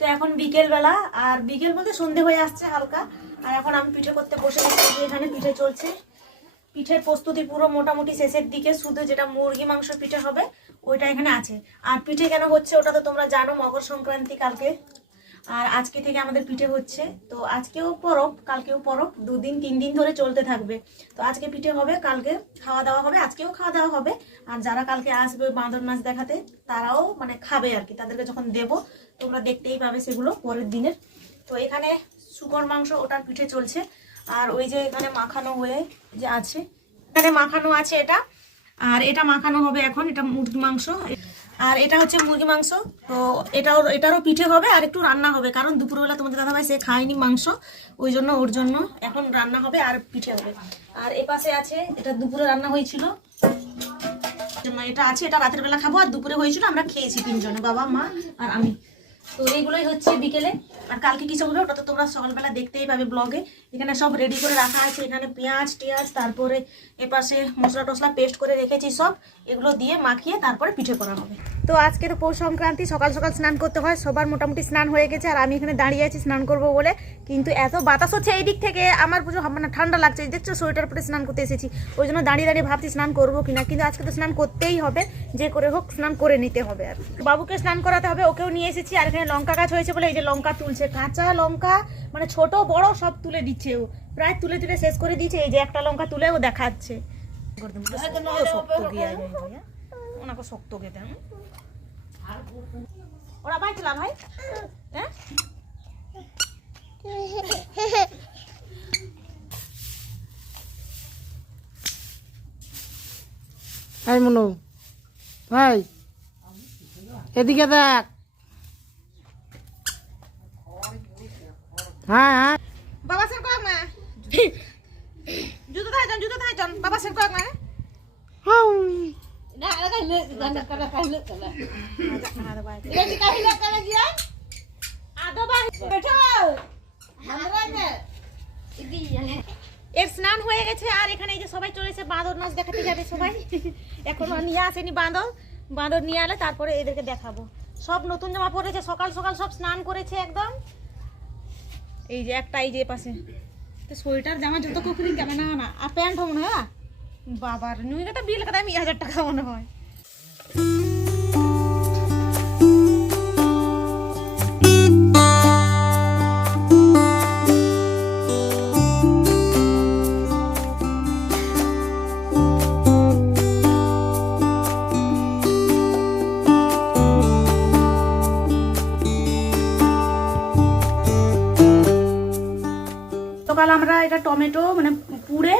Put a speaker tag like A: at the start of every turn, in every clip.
A: তো এখন বিকেলবেলা, আর বিকেল বলতে সন্ধে হয়ে আসছে হালকা। আর এখন আমি পিঠে করতে বসে গেছি এখানে পিঠে চলছে। পিঠের প্রস্তুতি পুরো মোটামুটি শেষের দিকে, শুধু যেটা মুরগি মাংস পিঠে হবে, ওইটা এখানে আছে। আর পিঠে কেন হচ্ছে ওটা তো তোমরা জানো, মকর সংক্রান্তি কালকে। আর আজকে থেকে আমাদের পিঠে হচ্ছে। তো আজকেও পরব, কালকেও পরব, দুদিন, তিন দিন ধরে চলতে থাকবে। তো আজকে পিঠে হবে, কালকে খাওয়া দাওয়া হবে, আজকেও খাওয়া দাওয়া হবে। আর যারা কালকে আসবে বাঁদর নাচ দেখাতে, তারাও মানে খাবে আর কি, তাদেরকে যখন দেবো, তোমরা দেখতেই পাবে সেগুলো পরের দিনের। তো এখানে শুকর মাংস ওটার পিঠে চলছে। আর ওই যে এখানে মাখানো হয়ে যে আছে, এখানে মাখানো আছে এটা। আর এটা মাখানো হবে এখন, এটা মুরগি মাংস। আর এটা হচ্ছে মুরগি মাংস। তো এটাও, এটারও পিঠে হবে আর একটু রান্না হবে, কারণ দুপুরবেলা তোমাদের দাদাভাই সে খায়নি মাংস, ওই জন্য ওর জন্য এখন রান্না হবে আর পিঠে হবে। আর এ পাশে আছে, এটা দুপুরে রান্না হয়েছিল। এটা আছে, এটা রাতের বেলা খাব, আর দুপুরে হয়েছিল, আমরা খেয়েছি তিনজনে, বাবা, মা আর আমি। তো এইগুলোই হচ্ছে বিকেলে। আর কালকে কি হবে ওটা তো তোমরা সকালবেলা দেখতেই পাবে ব্লগে। এখানে সব রেডি করে রাখা আছে। এখানে পেঁয়াজ, টিয়াজ, তারপরে এপাশে মশলা টসলা পেস্ট করে রেখেছি সব। এগুলো দিয়ে মাখিয়ে তারপরে পিঠে করা হবে। তো আজকে তো পৌষ সংক্রান্তি সকাল সকাল স্নান করতে হয় সবার মোটামুটি স্নান হয়ে গেছে আর আমি এখানে দাঁড়িয়ে আছি স্নান করব বলে। কিন্তু এত বাতাস হচ্ছে এই দিক থেকে আমার পুজো মানে ঠান্ডা লাগছে দেখছ সোয়েটার পরে স্নান করতে এসেছি। ওই জন্য দাঁড়িয়ে দাঁড়িয়ে ভাবছি স্নান করব কিনা কিন্তু আজকে তো স্নান করতেই হবে যে করে হোক স্নান করে নিতে হবে আর বাবুকে স্নান করাতে হবে ওকেও নিয়ে এসেছি আর এখানে লঙ্কা গাছ হয়েছে বলে এই যে লঙ্কা তুলছে কাঁচা লঙ্কা মানে ছোট বড় সব তুলে দিচ্ছে ও। প্রায় তুলে তুলে শেষ করে দিয়েছে এই যে একটা লঙ্কা তুলে ও দেখাচ্ছে শক্ত গিয়ে ওনাকে শক্ত গেতে ওরা ভাই চলা ভাই। হ্যাঁ?
B: হাই মনু ভাই এদিকে দেখ। হ্যাঁ হ্যাঁ।
A: বাবা সেন কয়েক না জুতো থাইজন জুতো থাইজন বাবা সেন কয়েক না
B: হাউ।
A: এর স্নান হয়ে গেছে আর এখানে এই যে সবাই চলেছে বাঁদর নাচ দেখাতে যাবে সবাই। এখনও নিয়ে আসেনি বাঁদর। বাঁদর নিয়ে আলে তারপরে এদেরকে দেখাবো। সব নতুন জামা পরেছে সকাল সকাল সব স্নান করেছে একদম। এই যে একটা এই যে পাশে। তো সোয়েটার জামা যত কুকুরিং কেমন না না আর প্যান্ট মনে হয়? বাবার নুই একটা বিল কাটা আমি হাজার টাকা মনে হয়। আমরা এটা টমেটো মানে পুড়ে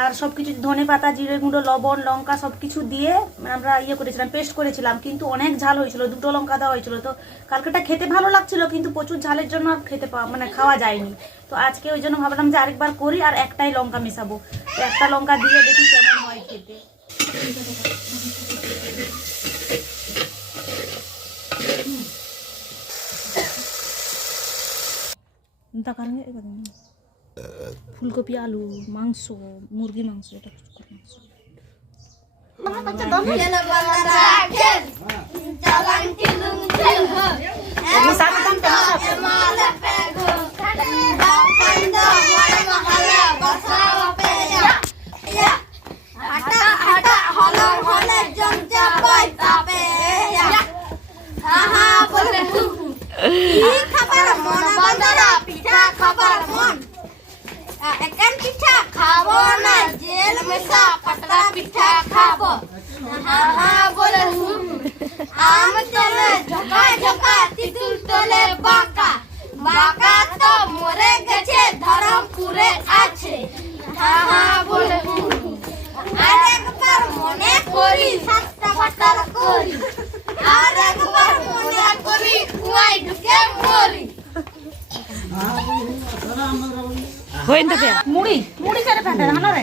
A: আর সব কিছু ধনে পাতা, জিরে গুঁড়ো, লবণ, লঙ্কা সব কিছু দিয়ে আমরা ইয়ে করেছিলাম পেস্ট করেছিলাম, কিন্তু অনেক ঝাল হয়েছিল, দুটো লঙ্কা দেওয়া হয়েছিল। তো কালকেটা খেতে ভালো লাগছিল, কিন্তু প্রচুর ঝালের জন্য আর খেতে মানে খাওয়া যায়নি। তো আজকে ওই জন্য ভাবলাম যে আরেকবার করি আর একটাই লঙ্কা মেশাবো। তো একটা লঙ্কা দিয়ে দেখি কেমন হয় খেতে। কারণে ফুলকপি আলু মাংস মুরগি মাংস এটা মাংস।
C: খাবার মন বন্দরা পিঠা খাবার মন একান পিঠা খাব না জেল মেশা পাতলা পিঠা খাব হা হা বলে হুম। আম চলে ঝকা ঝকা তিতুল তলে বাঁকা। বাঁকা তো মরে গেছে ধরমপুরে আছে। হা হা বলে হুম। আরেকবার মনে করি সাতটা করি। আরেকবার মনে করি কুয়ায় ঢুকে মরি।
A: মুড়ি মুড়ি করে ফেটে রে।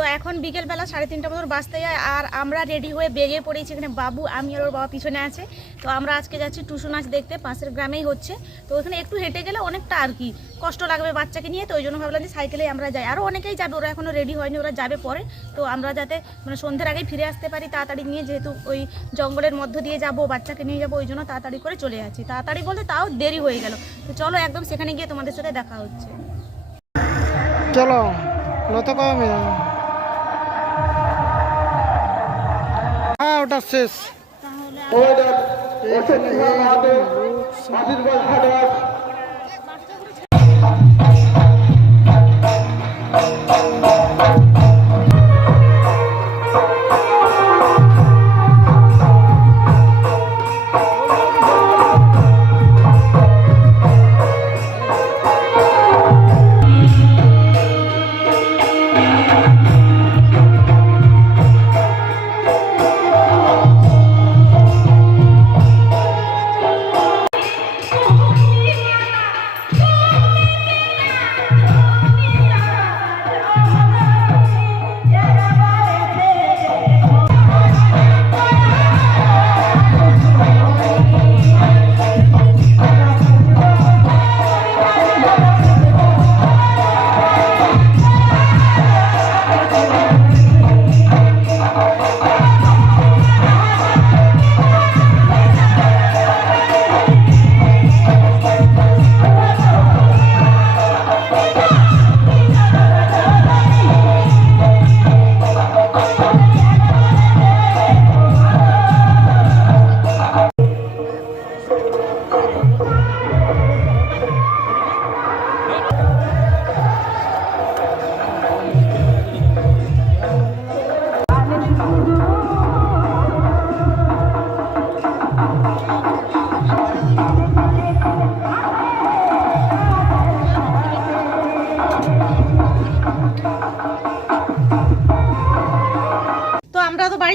A: তো এখন বিকেলবেলা সাড়ে তিনটা মতো বাজতে যায় আর আমরা রেডি হয়ে বেরিয়ে পড়েছি এখানে বাবু, আমি আর ওর বাবা পিছনে আছে। তো আমরা আজকে যাচ্ছি টুসু নাচ দেখতে, পাশের গ্রামেই হচ্ছে। তো ওখানে একটু হেঁটে গেলে অনেকটা আর কি কষ্ট লাগবে বাচ্চাকে নিয়ে, তো ওই জন্য ভাবলাম যে সাইকেলেই আমরা যাই। আরও অনেকেই যাবে, ওরা এখনও রেডি হয়নি, ওরা যাবে পরে। তো আমরা যাতে মানে সন্ধ্যের আগেই ফিরে আসতে পারি, তাড়াতাড়ি নিয়ে যেহেতু ওই জঙ্গলের মধ্য দিয়ে যাব, বাচ্চাকে নিয়ে যাব, ওই জন্য তাড়াতাড়ি করে চলে যাচ্ছি। তাড়াতাড়ি বলতে তাও দেরি হয়ে গেল। তো চলো একদম সেখানে গিয়ে তোমাদের সাথে দেখা হচ্ছে।
B: চলো, লত কমে হ্যাঁ ওটা শেষ।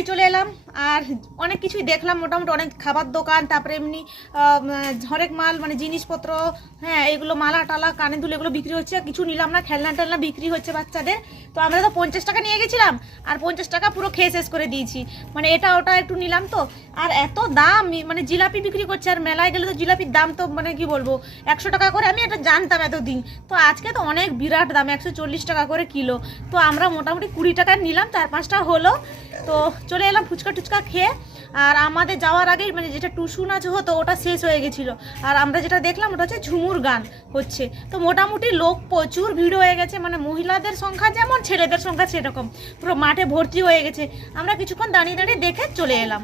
A: চলে এলাম। আর অনেক কিছুই দেখলাম, মোটামুটি অনেক খাবার দোকান, তারপরে এমনি হরেক মাল মানে জিনিসপত্র হ্যাঁ এগুলো মালা টালা কানে দুল এগুলো বিক্রি হচ্ছে, কিছু নিলাম না, খেলনা টেলনা বিক্রি হচ্ছে বাচ্চাদের। তো আমরা তো পঞ্চাশ টাকা নিয়ে গেছিলাম, আর পঞ্চাশ টাকা পুরো খেয়ে শেষ করে দিয়েছি। মানে এটা ওটা একটু নিলাম তো। আর এত দাম মানে জিলাপি বিক্রি করছে, আর মেলায় গেলে তো জিলাপির দাম তো মানে কি বলব, একশো টাকা করে, আমি এটা জানতাম এতদিন। তো আজকে তো অনেক বিরাট দাম, একশো চল্লিশ টাকা করে কিলো। তো আমরা মোটামুটি কুড়ি টাকা নিলাম, চার পাঁচটা হলো। তো চলে এলাম ফুচকা টুচকা খেয়ে। আর আমাদের যাওয়ার আগেই মানে যেটা টুসু নাচ হতো, ওটা শেষ হয়ে গেছিল। আর আমরা যেটা দেখলাম, ওটা হচ্ছে ঝুমুর গান হচ্ছে। তো মোটামুটি লোক প্রচুর ভিড় হয়ে গেছে মানে মহিলাদের সংখ্যা যেমন ছেলেদের সংখ্যা সেরকম। পুরো মাঠে ভর্তি হয়ে গেছে। আমরা কিছুক্ষণ দাঁড়িয়ে দাঁড়িয়ে দেখে চলে এলাম।